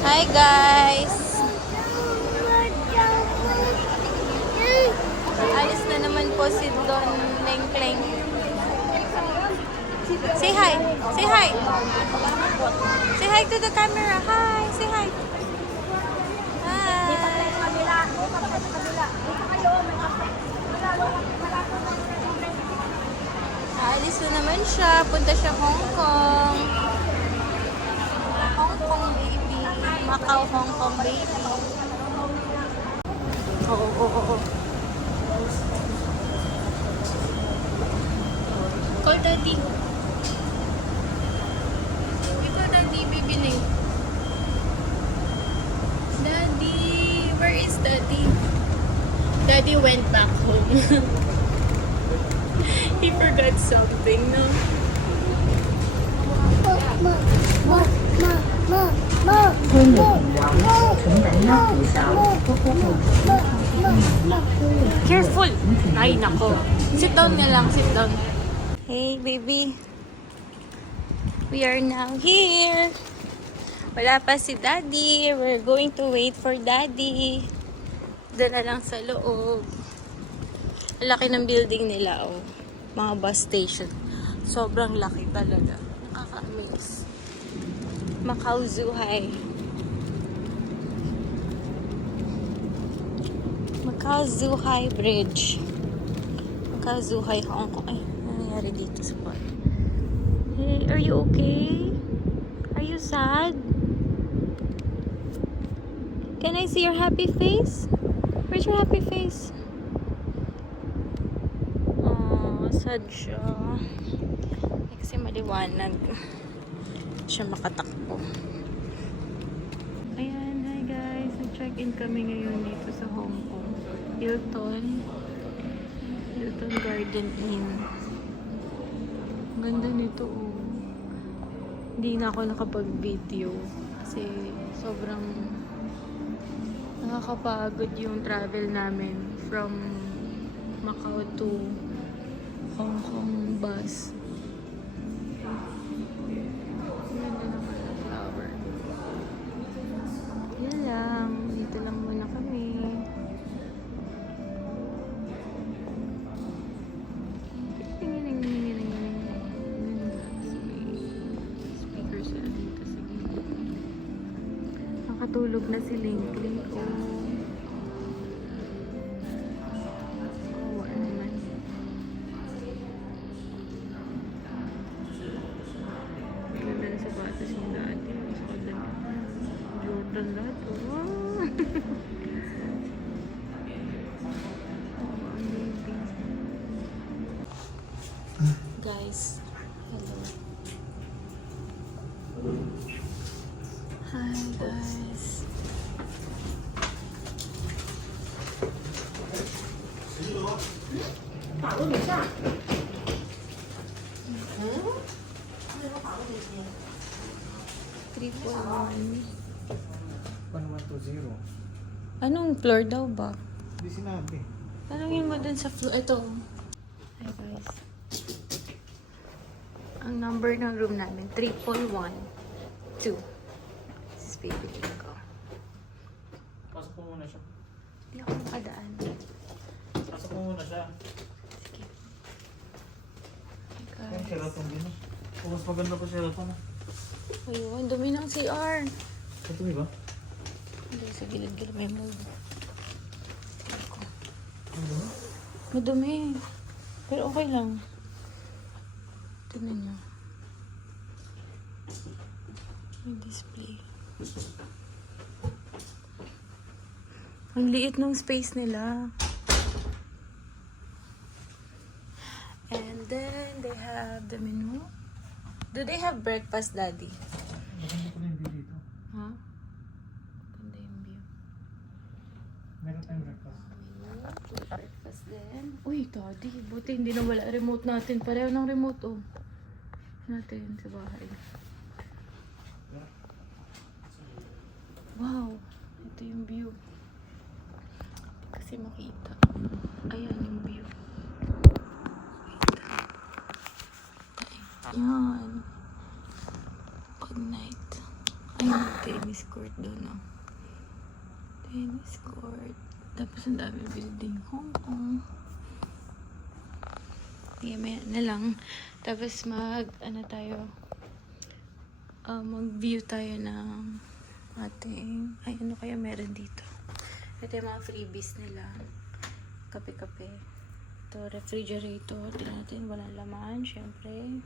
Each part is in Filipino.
Hi guys! Alis na naman po si Don Lengkleng. Say hi! Say hi! Say hi to the camera! Hi! Say hi! Hi! Alis na naman siya. Punta siya Hong Kong. Hong Kong baby. Macau, Hong Kong baby. Oo. Call daddy. Ikaw daddy, baby na yun. Daddy, where is daddy? Daddy went back home. He forgot something, no? Careful! Ay, nako. Sit down na lang, sit down. Hey, baby. We are now here. Wala pa si daddy. We're going to wait for daddy. Doon na lang sa loob. Ang laki ng building nila, oh. Mga bus station. Sobrang laki talaga. Nakaka-amaze. Macau Zhuhai. Macau Zhuhai Bridge. Macau Zhuhai Hong Kong. Ay, ano nangyari dito sa part? Hey, are you okay? Are you sad? Can I see your happy face? Where's your happy face? Oh, sad siya. Kasi maliwanag. Siya makatakbo. Ayan, hi guys. Nag-check-in kami ngayon dito sa Hong Kong. Hilton Garden Inn. Ang ganda nito, oh. Hindi na ako nakapag-video kasi sobrang nakakapagod yung travel namin from Macau to Hong Kong bus. Ganda naman ang flower. Yan lang. Dito lang muna kami. Speaker sila dito. Sige. Nakatulog na si Lengkleng. Guys, hello. Hi guys. Triple one. 1120. Anong floor daw ba? Hindi sinabi. Tanungin mo dun sa floor. Ito. Hi guys. Ang number ng room namin, 3112. This is baby ko. Pasok po muna siya. Hindi ako makadaan. Pasok po muna siya. Sige. Hi Yung guys. Sheraton din. Mas maganda pa Sheraton. Ayun, dumi ng CR. Ito ba? Hindi, sa gilid-gilid may mold. Ano? Madumi. Pero okay lang. Tignan nyo. May display. Ang liit ng space nila. And then they have the menu. Do they have breakfast, Daddy? Maganda ko na yung view dito. Ha? Ganda yung view. Meron tayong breakfast. Breakfast din. Uy, Daddy. Buti hindi na wala remote natin. Pareho ng remote, oh. Natin sa bahay. Wow. Ito yung view. Kasi makita. Ayan yung view. Ayan. Pag night. Ayun, tennis court doon, no? Tennis court. Tapos ang dami building. Hong Kong. Sige, maya na lang. Tapos mag-view tayo ng ating, ay ano kaya meron dito. Ito yung mga freebies nila. Kape-kape. Ito, refrigerator. Tingnan natin, walang laman, syempre.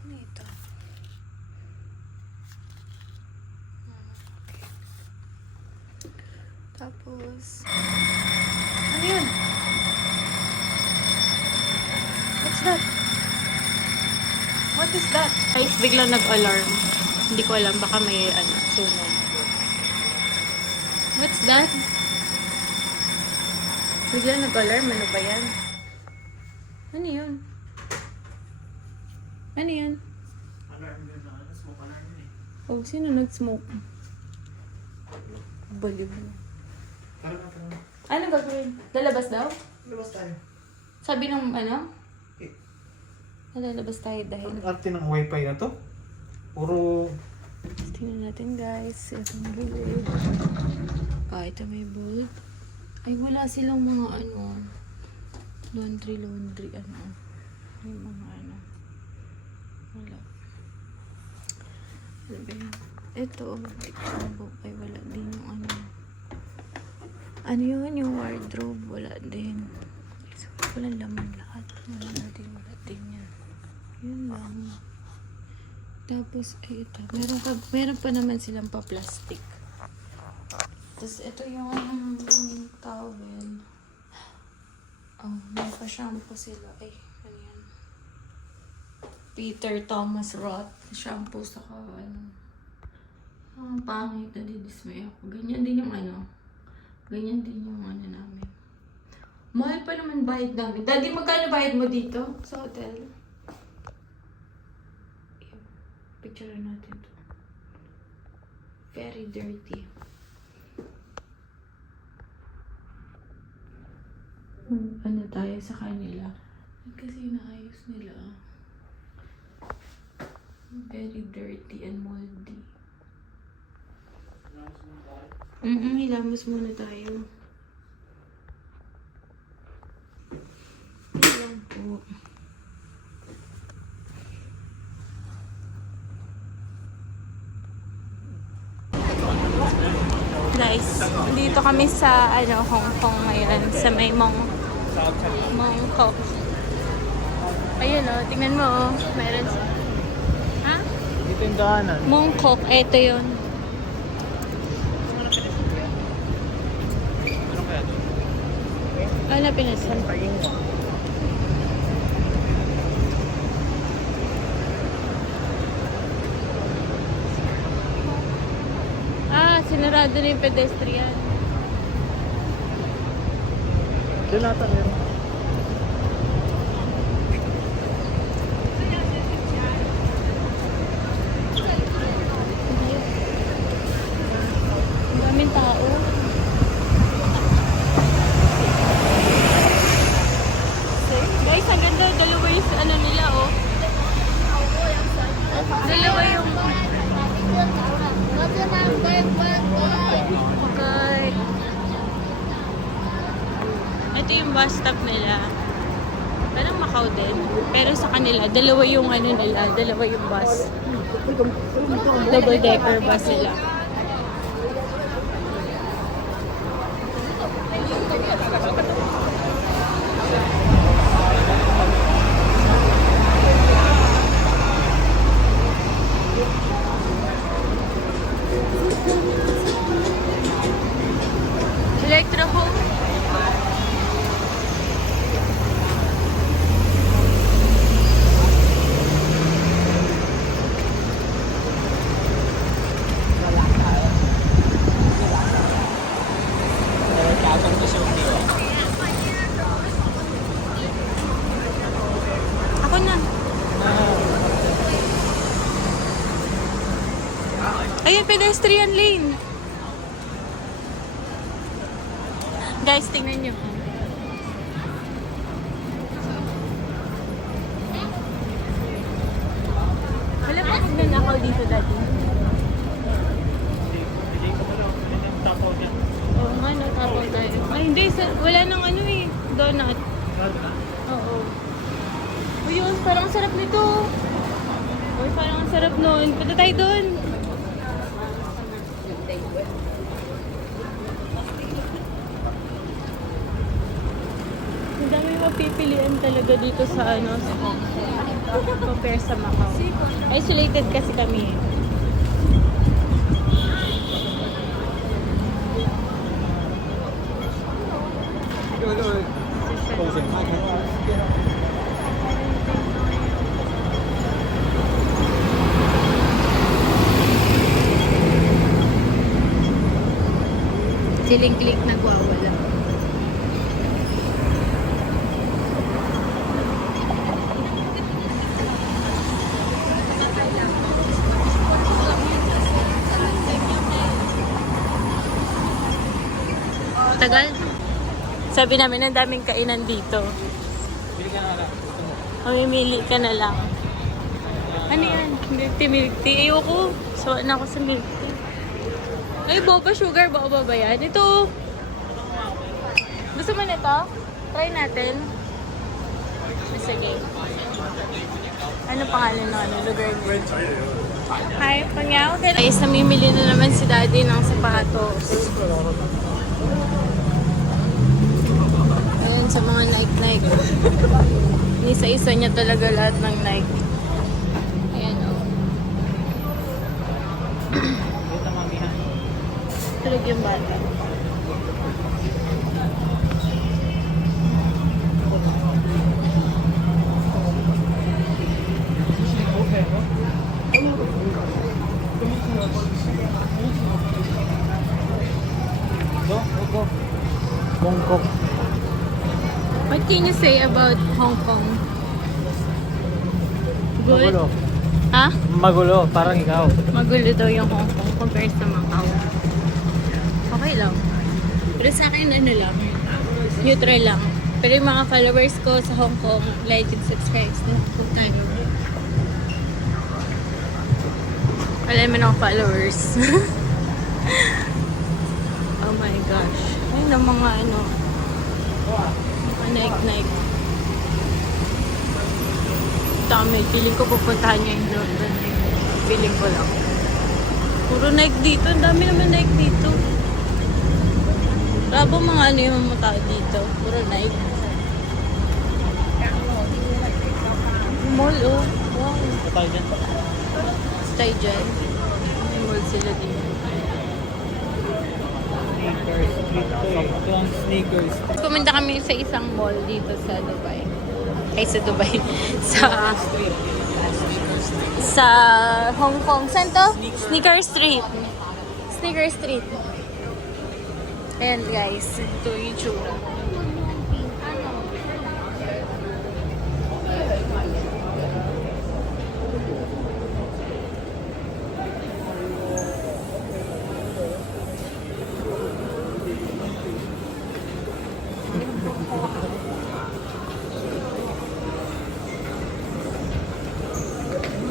Ano ito? Okay. Tapos, ano yun? What's that? What is that? Ay, biglang nag-alarm. Hindi ko alam, baka may sunog. What's that? Biglang nag-alarm, ano ba yan? Ano yun? Ano yan? Alarm din na. Smoke alarm yun eh. Oh, sino nag-smoke? Baliw. Tara na, tara na. Ano gagawin? Lalabas daw? Labas tayo. Sabi ng ano? Eh, Lalabas tayo dahil. ang arte ng wifi na to. Puro... Tingnan natin guys. Itong gilid. Ah, ito may bolt. Ay, wala silang mga laundry, May mga wala. Ano ba yun? Ito, ay wala din yung ano yun, yung wardrobe, wala din. So, walang laman lahat. Wala din yan. Yun lang. Tapos, ay ito. Meron pa naman silang pa-plastic. Tapos, ito yung towel. Oh, may pa-shampoo sila. Ay, ano yan? Peter Thomas Roth. Shampoo sa ang pangit na didismay ako. Ganyan din yung namin. Mahal pa naman bayad namin. Daddy, magkano bayad mo dito sa hotel? Picture natin to. Very dirty. Ano tayo sa kanila? Kasi naayos nila. Very dirty and moldy. Hilamos muna tayo. Ayan po. Guys, dito kami sa Hong Kong ngayon, sa may Mong Kok. Ayun o, tingnan mo o. Meron sa... Ha? Dito yung daanan. Mong Kok, eto yun. Ano kaya doon? Ano pinasan? Sinarado na yung pedestrian. Doon nata meron. Ang daming tao. Guys, ang ganda. Dalawa yung nila, oh. Dalawa yung... Okay. Ito yung bus stop nila. Parang Macau din. Pero sa kanila, dalawa yung dalawa yung bus. Double decker bus sila. Electro home. Ako na. Ayun, pedestrian lane. Guys, tingnan nyo. Wala pa magnanakaw dito dati. Hindi ko pala. Ano yung tapo niya? Oo nga, natapang tayo. Ay, hindi. Wala nang ano eh. Donut. Oo. Uy, yun. Parang ang sarap nito. Uy, parang ang sarap nun. Punta tayo doon. Ang dami mapipilian talaga dito sa ano, sa Hong Kong. Compare sa Macau. Isolated kasi kami eh. Siling-click nagwawala. Tagal. Sabi namin ang daming kainan dito. Bili ka na lang. Gusto mo. Mamimili ka na lang. Ano yan? Milk tea, milk tea. Ayoko. Sawa na ako sa milk tea. Ay, boba sugar. Boba ba yan? Ito. Gusto mo nito? Try natin. Sige. Ano pangalan ng ano? Lugar mo? Hi, Pangyaw. Guys, namimili na naman si Daddy ng sapatos. Ayan, sa mga Nike. Nisa-isa niya talaga lahat ng Nike. Ayan, o. Ito mamihan. Tulog yung bata. Go. Bongkok. What can you say about Hong Kong? Good? Magulo. Ha? Magulo, parang ikaw. Magulo daw yung Hong Kong compared sa Macau. Okay lang. Pero sa akin, ano lang, neutral lang. Pero yung mga followers ko sa Hong Kong, like and subscribe na po tayo. Wala naman ako followers. Oh my gosh. Ayun ang mga ano, mga Nike. Dami. Feeling ko pupuntahan niya yung Jordan. Feeling ko lang. Puro Nike dito. Ang dami naman Nike dito. Rabo mga ano yung mga tao dito. Puro Nike. Mall, oh. Wow. Patay dyan. Stay dyan. May mall sila dito. Sneakers. Ito ang sneakers. Pumunta kami sa isang mall dito sa Dubai. Ay, sa Dubai. sa Hong Kong. Saan to? Sneaker Street. Sneaker Street. Ayan guys. Ito yung tsura.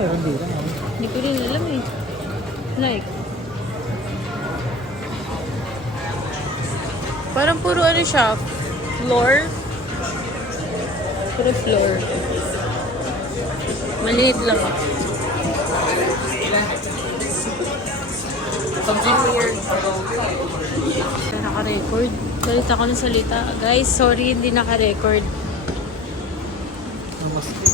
Meron dito. Hindi ko rin alam eh. Like. Parang puro ano siya. Floor. Puro floor. Maliit lang. Something weird. Naka-record. Galit ako ng salita. Guys, sorry hindi naka-record. Namaste.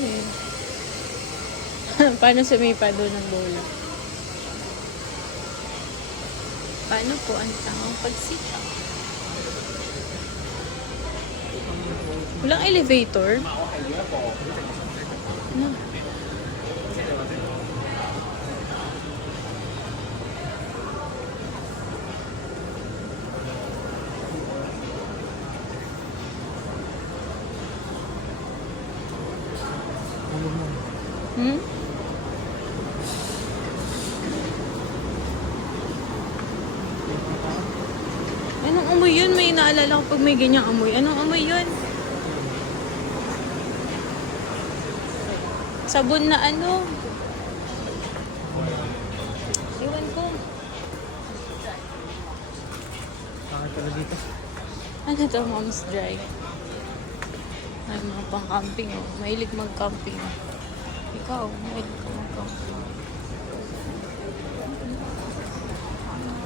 Ayan. Paano sumipa doon ng bola? Paano po ang tamang pagsita? Walang elevator? Ano? Hmm? Anong amoy yun? May naalala ko pag may ganyang amoy. Anong amoy yun? Sabon na ano? Iwan ko. Bakit pala dito? Ano to, Mom's Dry? Ay, mga pang-camping oh. Mahilig mag-camping. Ikaw, mahilig ka mag-camping.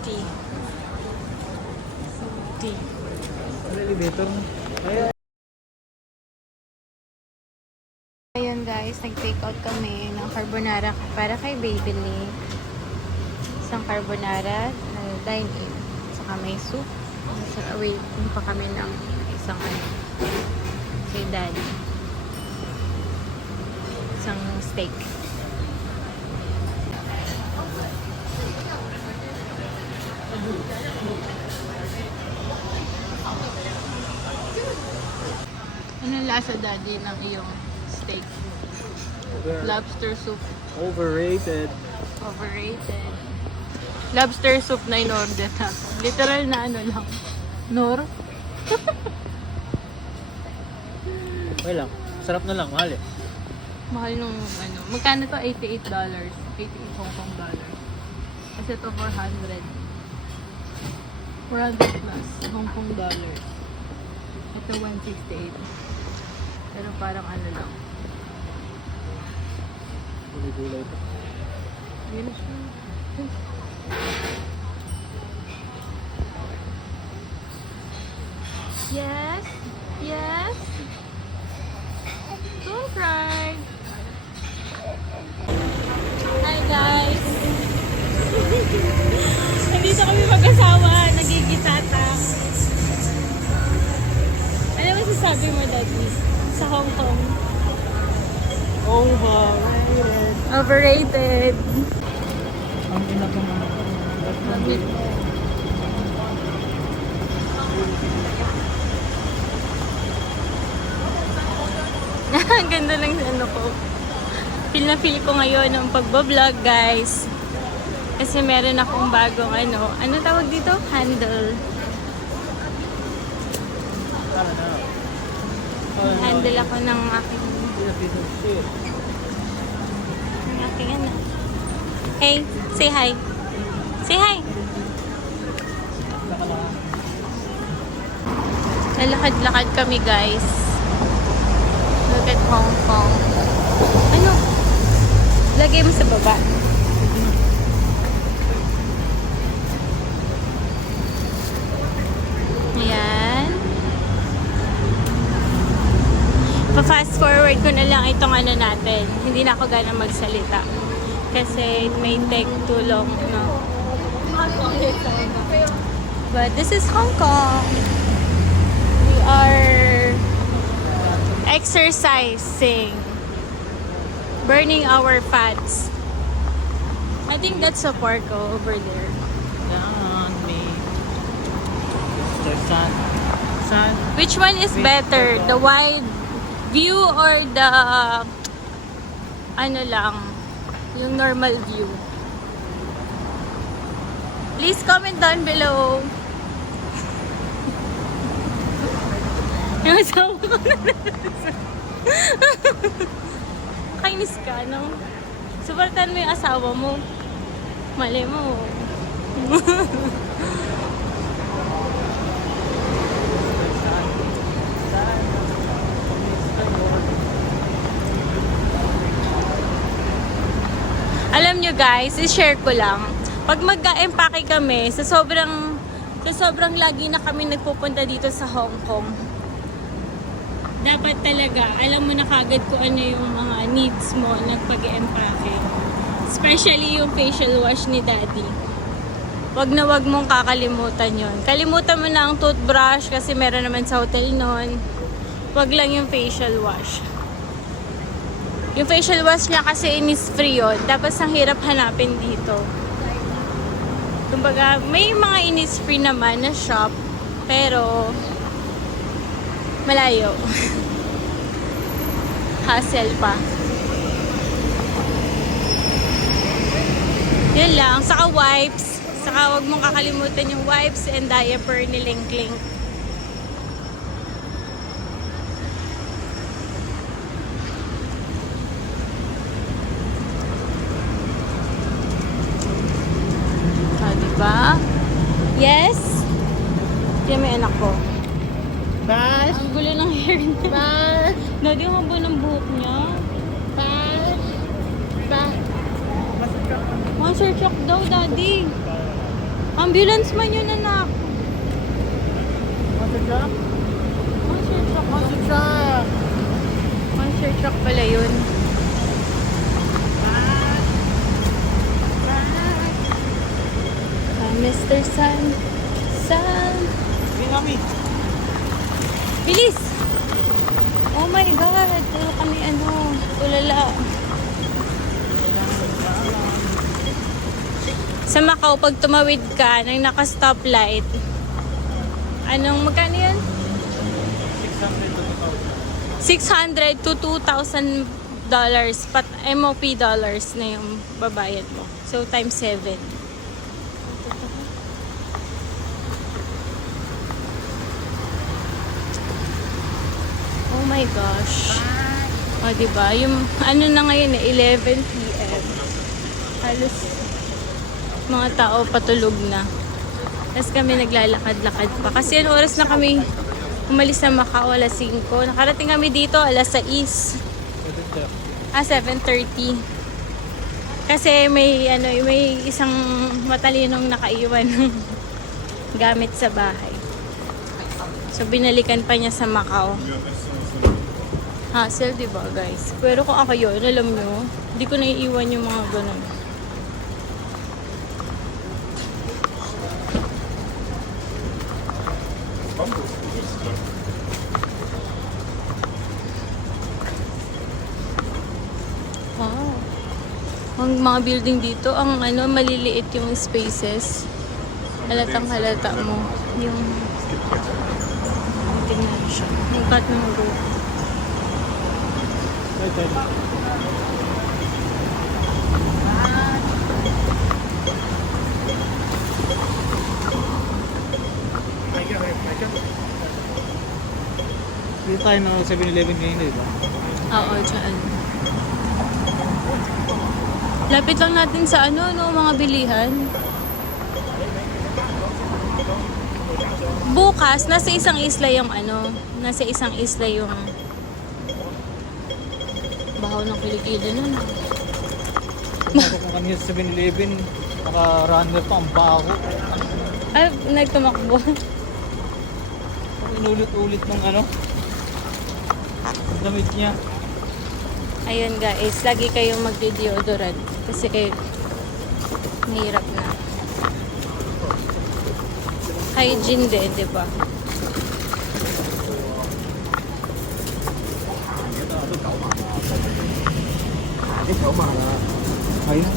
Tea. Tea. Ano elevator mo? Ay, Ayun guys, nag-take out kami ng carbonara para kay Baby Lee. Isang carbonara, dine-in. Saka may soup. Waiting pa kami ng isang kay Daddy. Isang steak. Anong lasa, Daddy, ng iyong steak? Lobster soup. overrated. Overrated. Lobster soup na in-order natin. Literal na ano lang. Nor. Okay lang. Sarap na lang. Mahal eh. Mahal nung ano. Magkano to? $88. 88 Hong Kong dollars. Kasi ito 400. 400 plus Hong Kong dollars. Ito 168. Pero parang ano lang. Gulay-gulay pa. Yun siya. Yes. Yes. Don't cry. Hi guys. Nandito kami mag-asawa. Nagigitata. Ano masasabi mo, Daddy? Sa Hong Kong? Overrated. Overrated. Ang ina ko mga. Ang ganda ng ano ko. Feel na feel ko ngayon ng pagbablog, guys. Kasi meron akong bagong ano. Ano tawag dito? Handle. Handle ako ng aking ano. Hey, say hi. Say hi. Lalakad-lakad kami, guys. Look at Hong Kong. Ano? Lagay mo sa baba. Ayan. Pa-fast forward ko na lang itong ano natin. Hindi na ako gana magsalita. Kasi it may take too long, no? But this is Hong Kong. We are exercising. Burning our fats. I think that's a park over there. Down me. There's sun. Sun. Which one is better? The wide view or the ano lang, yung normal view? Please comment down below. Yung asawa ko na kainis ka, no? Suportan mo yung asawa mo. Mali mo. Alam nyo guys, i-share ko lang. Pag mag-empake kami, sa sobrang lagi na kami nagpupunta dito sa Hong Kong, dapat talaga, alam mo na kagad kung ano yung mga needs mo nagpag-empake. Especially yung facial wash ni Daddy. Wag na wag mong kakalimutan yon. Kalimutan mo na ang toothbrush kasi meron naman sa hotel nun. Wag lang yung facial wash. Yung facial wash niya kasi Innisfree yun. Tapos ang hirap hanapin dito. Kumbaga, may mga Innisfree naman na shop. Pero, malayo. Hassle pa. Yun lang. Saka wipes. Saka wag mong kakalimutan yung wipes and diaper ni Link. Diba? Yes? Yan may anak ko. Bash! Ang gulo ng hair niya. Bash! Daddy, ang haba ng buhok niya. Bash! Bash! Monster truck daw, Daddy. Ambulance man yun, anak. Monster truck? Monster truck. Monster truck! Monster truck pala yun. Mr. Sun. Hindi kami. Bilis! Oh my God! Puro kami tulala. Sa Macau, pag tumawid ka nang naka-stoplight, magkano yan? 600 to 2,000 dollars. MOP dollars na yung babayad mo. So, times 7. Oh my gosh. O, diba? Yung, na ngayon 11 p.m. Halos, mga tao patulog na. Tapos kami naglalakad-lakad pa. Kasi yung oras na kami umalis na Macau, alas 5. Nakarating kami dito, alas 6. 7:30. Kasi may isang matalinong nakaiwan ng gamit sa bahay. So, binalikan pa niya sa Macau. Hassle, diba guys? Pero kung ako yun, alam nyo, hindi ko naiiwan yung mga ganun. Wow. Ang mga building dito, ang maliliit yung spaces. Halatang halata mo. Yung tingnan siya. Yung cut ng roof. Dito tayo na 7-Eleven ngayon, di ba? Oo, dyan. Lapit lang natin sa mga bilihan. Bukas, nasa isang isla yung bahaw ng kilikili nun. Ako kung kanina sa 7-Eleven, naka-runner pa ang baho. Ay, nagtumakbo. Inulit-ulit ng damit niya. Ayun guys, lagi kayong magde-deodorant kasi mahirap na. Hygiene din, di ba? Ayun.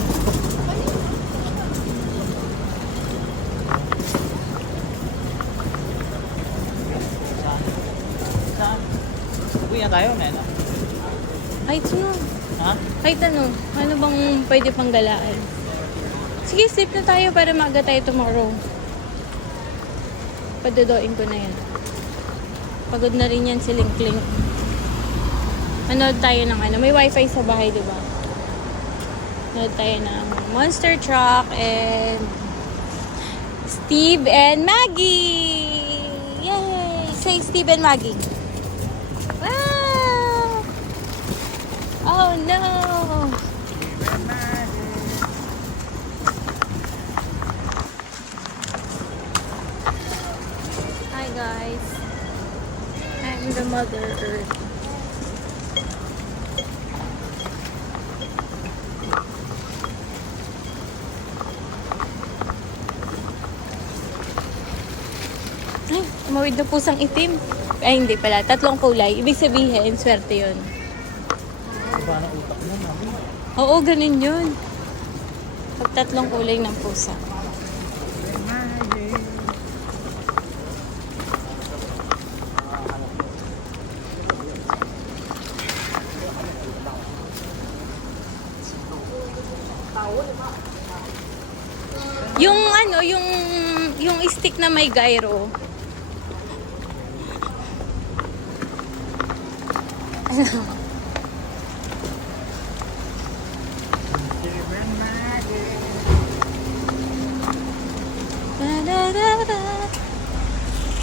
Uwi na tayo, men. Ay, ito. Ha? Kahit ano bang pwede pang galaan? Sige, sleep na tayo para maaga tayo tomorrow. Padodoin ko na yan. Pagod na rin yan si Link. Manood tayo ng may wifi sa bahay, di ba? Manood tayo ng Monster Truck and Steve and Maggie! Yay! Say Steve and Maggie. Wow! Oh no! Hi guys. I'm the Mother Earth. Ay, tumawid na pusang itim. Ay, hindi pala. 3 kulay. Ibig sabihin, swerte yun. Paano utak? Oo, ganun yun. Pag tatlong kulay ng pusa. Yung ano, yung stick na may gyro.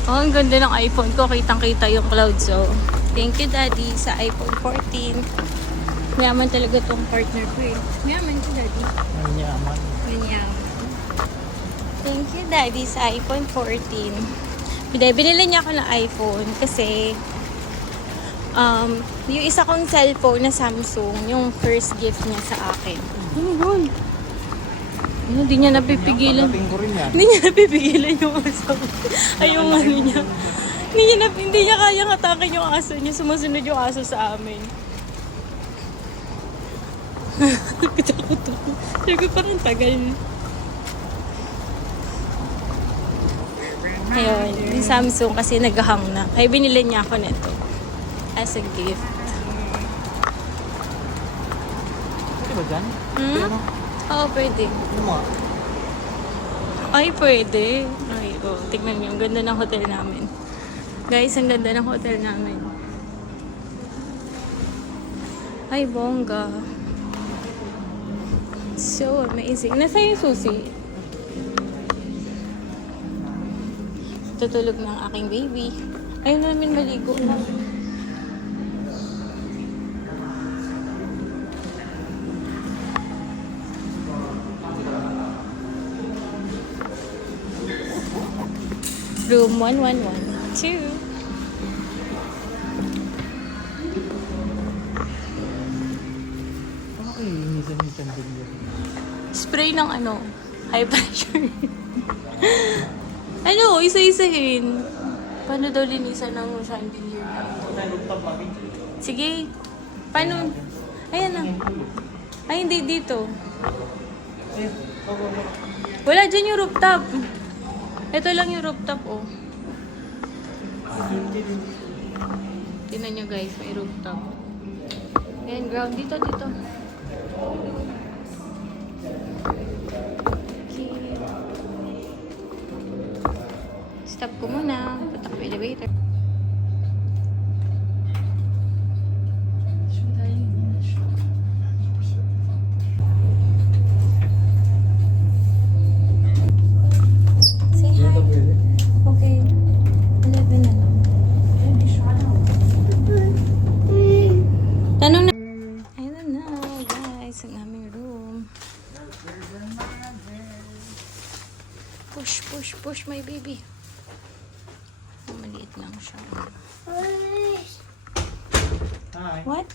Oh, ang ganda ng iPhone ko. Kitang-kita yung clouds, oh. Thank you, Daddy, sa iPhone 14. Mayaman talaga tong partner ko, eh. Mayaman ko, Daddy. Manyaman. Mayaman. Thank you, Daddy, sa iPhone 14. Binili niya ako ng iPhone kasi yung isa kong cellphone na Samsung, yung first gift niya sa akin. Ano yun? Hindi niya napipigilan. Pagdating ko rin yan. Hindi niya napipigilan yung aso. Ay, yung ano niya. Hindi niya kayang atakin yung aso niya. Sumusunod yung aso sa amin. Katakot ako. Sabi ko parang tagal. Ayun, yung Samsung kasi naghahang na. Kaya binili niya ako nito. As a gift. Pwede ba dyan? Hmm? Ano? Oo, pwede. Ano mo? Ay, pwede. Ay, oh, tignan niyo. Ang ganda ng hotel namin. Guys, ang ganda ng hotel namin. Ay, bongga. So amazing. Nasa yung susi? Tutulog ng aking baby. Ayun na namin maligo na. Room 1112. Okay, inisan yung chandelier. Spray ng ano, high pressure. Ano, isa-isahin. Paano daw linisan ng chandelier na ito? Sige. Paano? Ayan na. Ay, hindi dito. Wala dyan yung rooftop. Ito lang yung rooftop, oh. Tingnan nyo guys, may rooftop. Ayan, ground. Dito. Okay. Stop ko muna. Punta ko elevator. Say hi. Okay. 11 na lang. Tanong na. Ayun na, guys. Ang aming room. Push, my baby. Maliit lang siya. Hi. What?